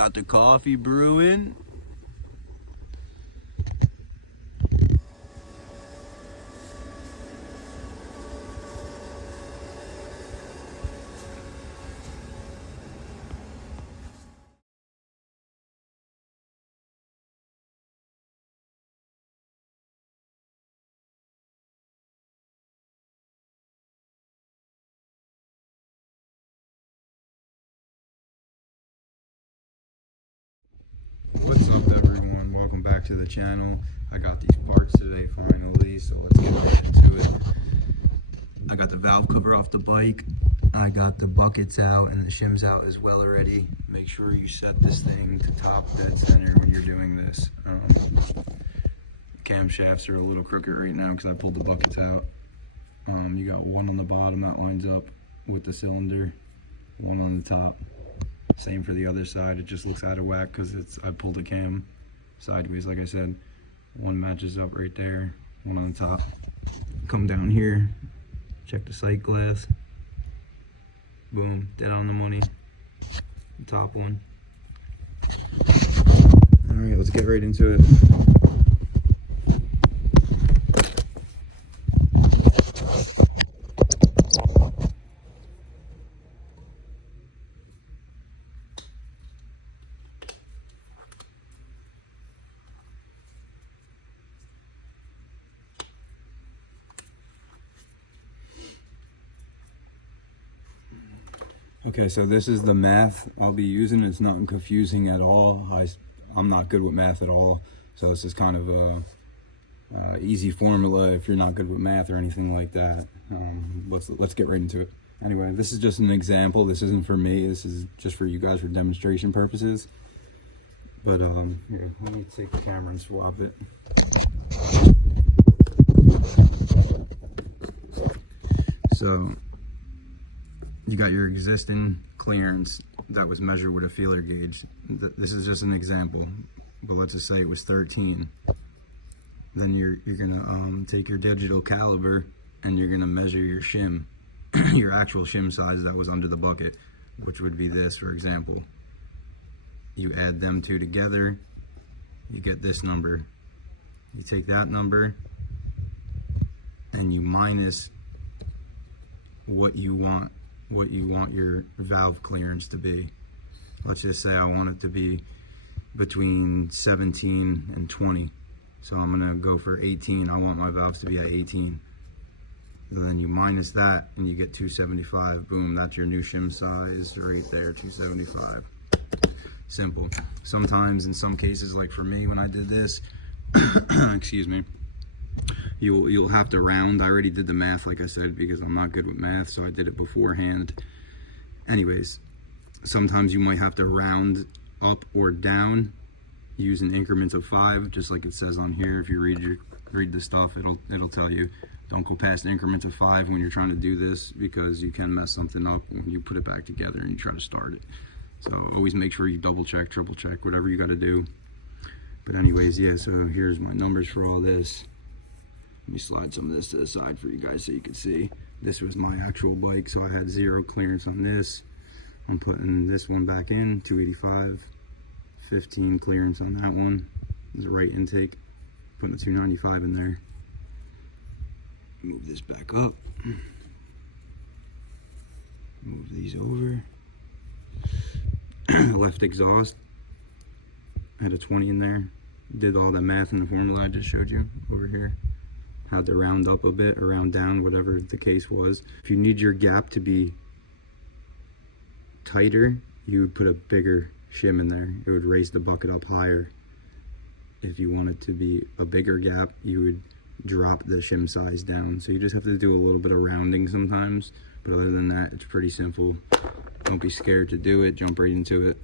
got the coffee brewing. What's up, everyone? Welcome back to the channel. I got these parts today finally, so let's get right into it. I got the valve cover off the bike. I got the buckets out and the shims out as well already. Make sure you set this thing to top dead center when you're doing this. Camshafts are a little crooked right now because I pulled the buckets out. You got one on the bottom that lines up with the cylinder, one on the top. Same for the other side. It just looks out of whack because I pulled the cam sideways, like I said. One matches up right there, one on the top. Come down here, check the sight glass. Boom, dead on the money. The top one. All right, let's get right into it. Okay, so this is the math I'll be using. It's not confusing at all. I'm not good with math at all, so this is kind of a easy formula if you're not good with math or anything like that. Let's get right into it. Anyway, this is just an example. This isn't for me. This is just for you guys for demonstration purposes. But here, let me take the camera and swap it. So you got your existing clearance that was measured with a feeler gauge. This is just an example, but let's just say it was 13. Then you're gonna take your digital caliber and you're gonna measure your shim, your actual shim size that was under the bucket, which would be this, for example. You add them two together, you get this number. You take that number and you minus what you want your valve clearance to be. Let's just say I want it to be between 17 and 20. So I'm gonna go for 18. I want my valves to be at 18. Then you minus that and you get 275. Boom, that's your new shim size right there, 275. Simple. Sometimes in some cases, like for me when I did this, excuse me, you'll have to round. I already did the math, like I said, because I'm not good with math, so I did it beforehand. Anyways, sometimes you might have to round up or down using increments of 5, just like it says on here. If you read the stuff, it'll tell you don't go past increments of 5 when you're trying to do this, because you can mess something up when you put it back together and you try to start it. So always make sure you double check, triple check, whatever you got to do. But anyways, yeah, so here's my numbers for all this. Let me slide some of this to the side for you guys so you can see. This was my actual bike, so I had 0 clearance on this. I'm putting this one back in, 285, 15 clearance on that one. There's a right intake, putting the 295 in there. Move this back up. Move these over. Left exhaust, had a 20 in there. Did all the math and the formula I just showed you over here. Had to round up a bit or round down, whatever the case was. If you need your gap to be tighter, you would put a bigger shim in there. It would raise the bucket up higher. If you want it to be a bigger gap, you would drop the shim size down. So you just have to do a little bit of rounding sometimes, but other than that, it's pretty simple. Don't be scared to do it, jump right into it.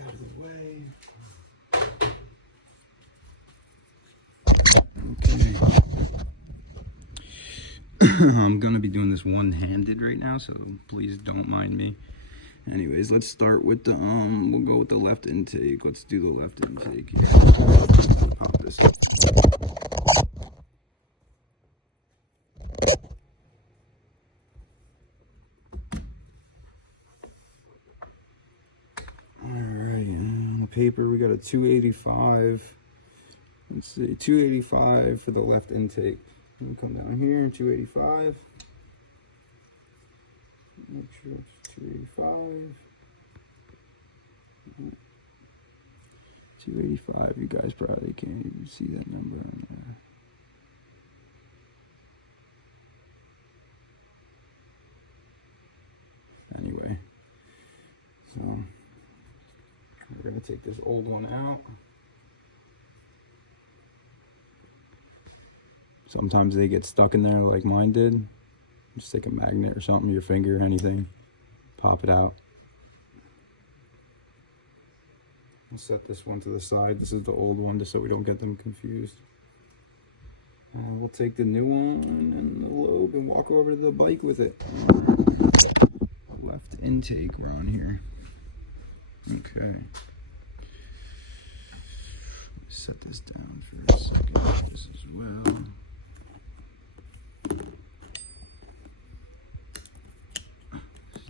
Out of the way. Okay. I'm gonna be doing this one-handed right now, so please don't mind me. Anyways, let's start with the we'll go with the left intake. Let's do the left intake here. Pop this up. Alright, on the paper we got a 285. Let's see, 285 for the left intake. We'll come down here, 285. Make sure it's 285. 285, you guys probably can't even see that number on there. Anyway, so we're gonna take this old one out. Sometimes they get stuck in there like mine did. Just take a magnet or something, your finger, anything, pop it out. I'll set this one to the side. This is the old one, just so we don't get them confused. We'll take the new one and the lobe and walk over to the bike with it. Left intake, we're on here. Okay. Set this down for a second. This as well.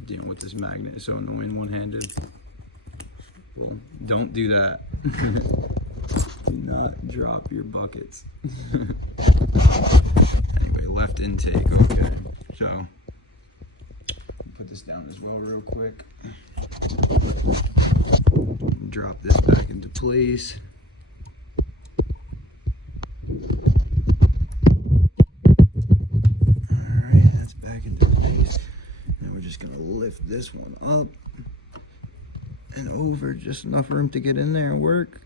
Dealing with this magnet is so annoying one-handed. Well, don't do that. Do not drop your buckets. Anyway, left intake. Okay, so put this down as well real quick. Drop this back into place. Alright, that's back into place. Now we're just gonna lift this one up and over, just enough room to get in there and work.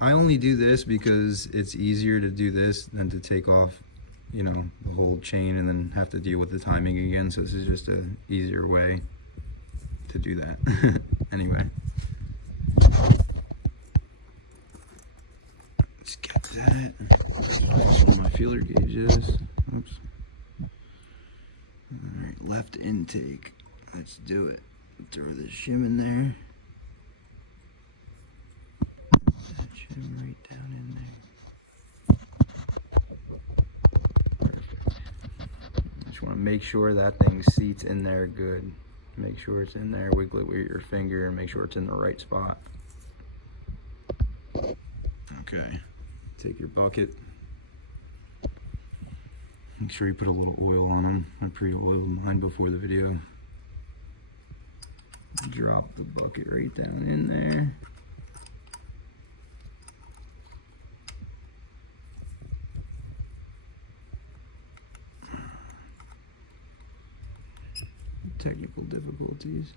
I only do this because it's easier to do this than to take off, you know, the whole chain and then have to deal with the timing again. So this is just an easier way to do that. Anyway, let's get that. That's where my feeler gauge is. Oops. All right, left intake. Let's do it. Throw the shim in there. That shim right down in there. Perfect. Just want to make sure that thing seats in there good. Make sure it's in there. Wiggle it with your finger and make sure it's in the right spot. Okay. Take your bucket. Make sure you put a little oil on them. I pre-oiled mine before the video. Drop the bucket right down in there. Technical difficulties.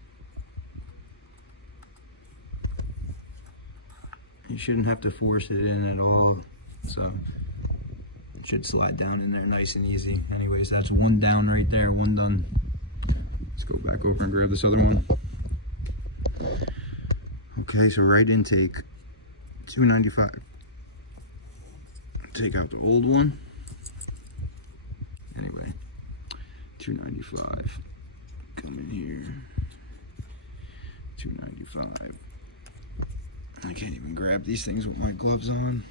You shouldn't have to force it in at all, so it should slide down in there nice and easy. Anyways, that's one down right there, one done. Let's go back over and grab this other one. Okay, so right intake, 295. Take out the old one. Anyway, 295. Come in here. 295. I can't even grab these things with my gloves on.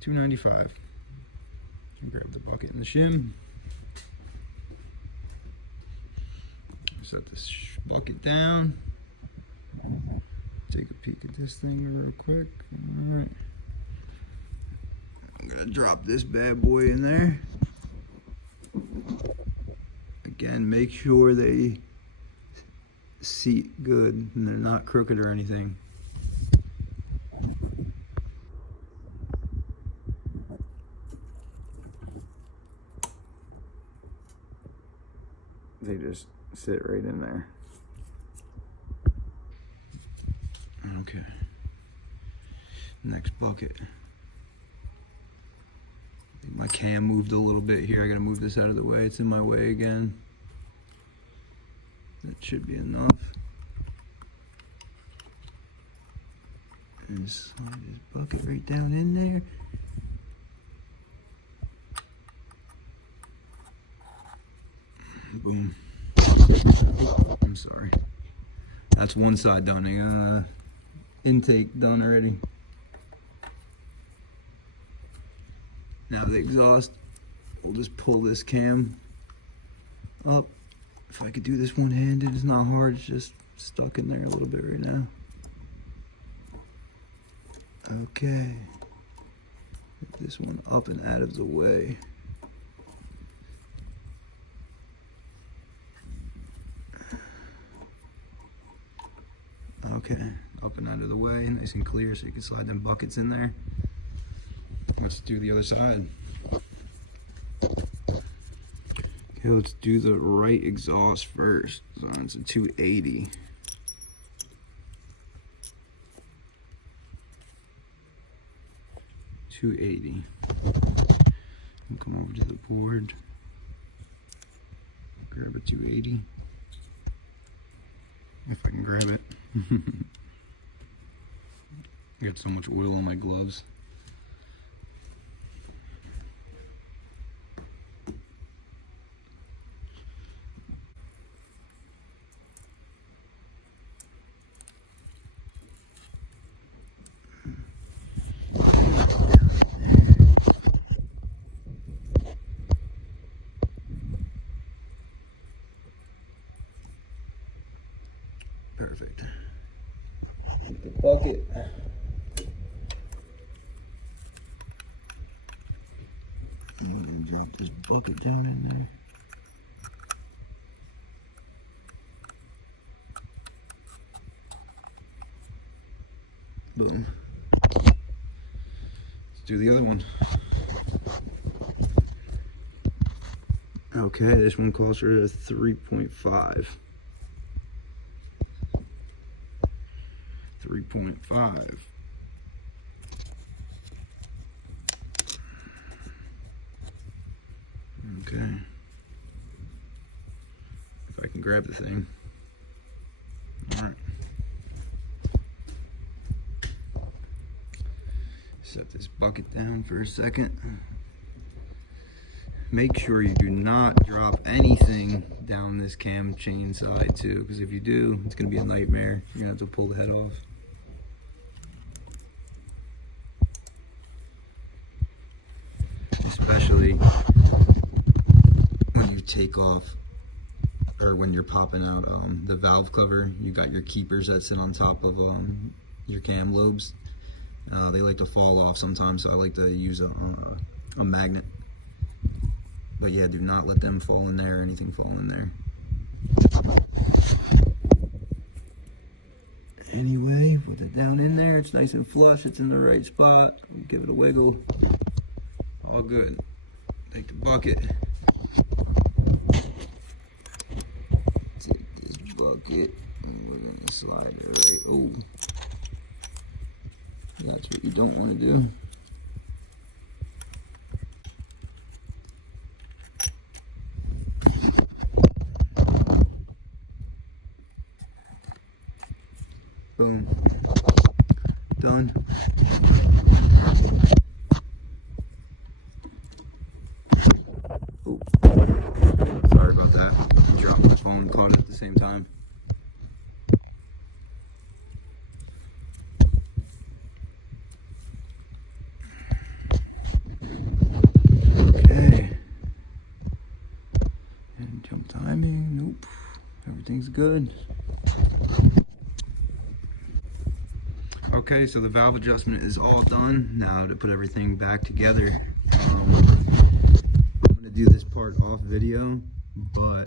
295. Grab the bucket and the shim. Set this bucket down. Take a peek at this thing real quick. Alright. I'm gonna drop this bad boy in there. Again, make sure they seat good and they're not crooked or anything. They just sit right in there. Okay. Next bucket. I think my cam moved a little bit here. I gotta move this out of the way. It's in my way again. That should be enough. And slide this bucket right down in there. Boom. Oh, I'm sorry. That's one side done. I got intake done already. Now the exhaust, we'll just pull this cam up. If I could do this one-handed, it's not hard, it's just stuck in there a little bit right now. Okay. Get this one up and out of the way. Okay, up and out of the way, nice and clear so you can slide them buckets in there. Let's do the other side. Okay, let's do the right exhaust first. So it's a 280. Come over to the board. Grab a 280. If I can grab it. I got so much oil on my gloves. Perfect. Get the bucket. I'm gonna drop this bucket down in there. Boom. Let's do the other one. Okay, this one calls for a 3.5. 3.5. Okay. If I can grab the thing. All right. Set this bucket down for a second. Make sure you do not drop anything down this cam chain side too, because if you do, it's going to be a nightmare. You're going to have to pull the head off. Especially when you take off, or when you're popping out the valve cover, you got your keepers that sit on top of your cam lobes. They like to fall off sometimes, so I like to use a magnet. But yeah, do not let them fall in there or anything fall in there. Anyway, put it down in there. It's nice and flush. It's in the right spot. Give it a wiggle. All good. Take the bucket. Take this bucket and we're gonna slide it right. Oh, that's what you don't want to do. Boom. Done. Oh, sorry about that. I dropped my phone and caught it at the same time. Okay. And jump timing. Nope. Everything's good. Okay, so the valve adjustment is all done. Now to put everything back together, I'm going to do this part off video, but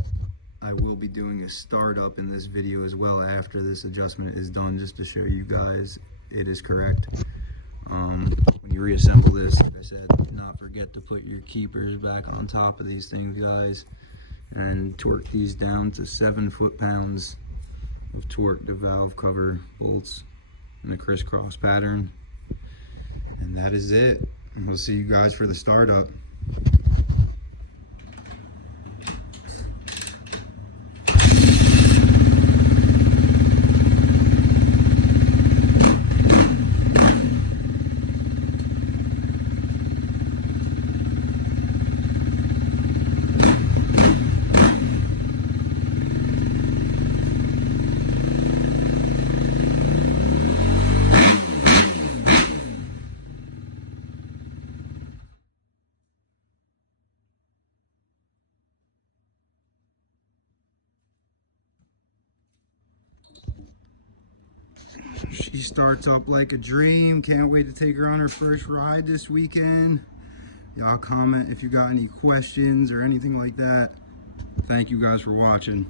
I will be doing a startup in this video as well after this adjustment is done, just to show you guys it is correct. When you reassemble this, like I said, do not forget to put your keepers back on top of these things, guys, and torque these down to 7 foot-pounds of torque to valve cover bolts in a crisscross pattern. And that is it. We'll see you guys for the startup. She starts up like a dream. Can't wait to take her on her first ride this weekend. Y'all comment if you got any questions or anything like that. Thank you guys for watching.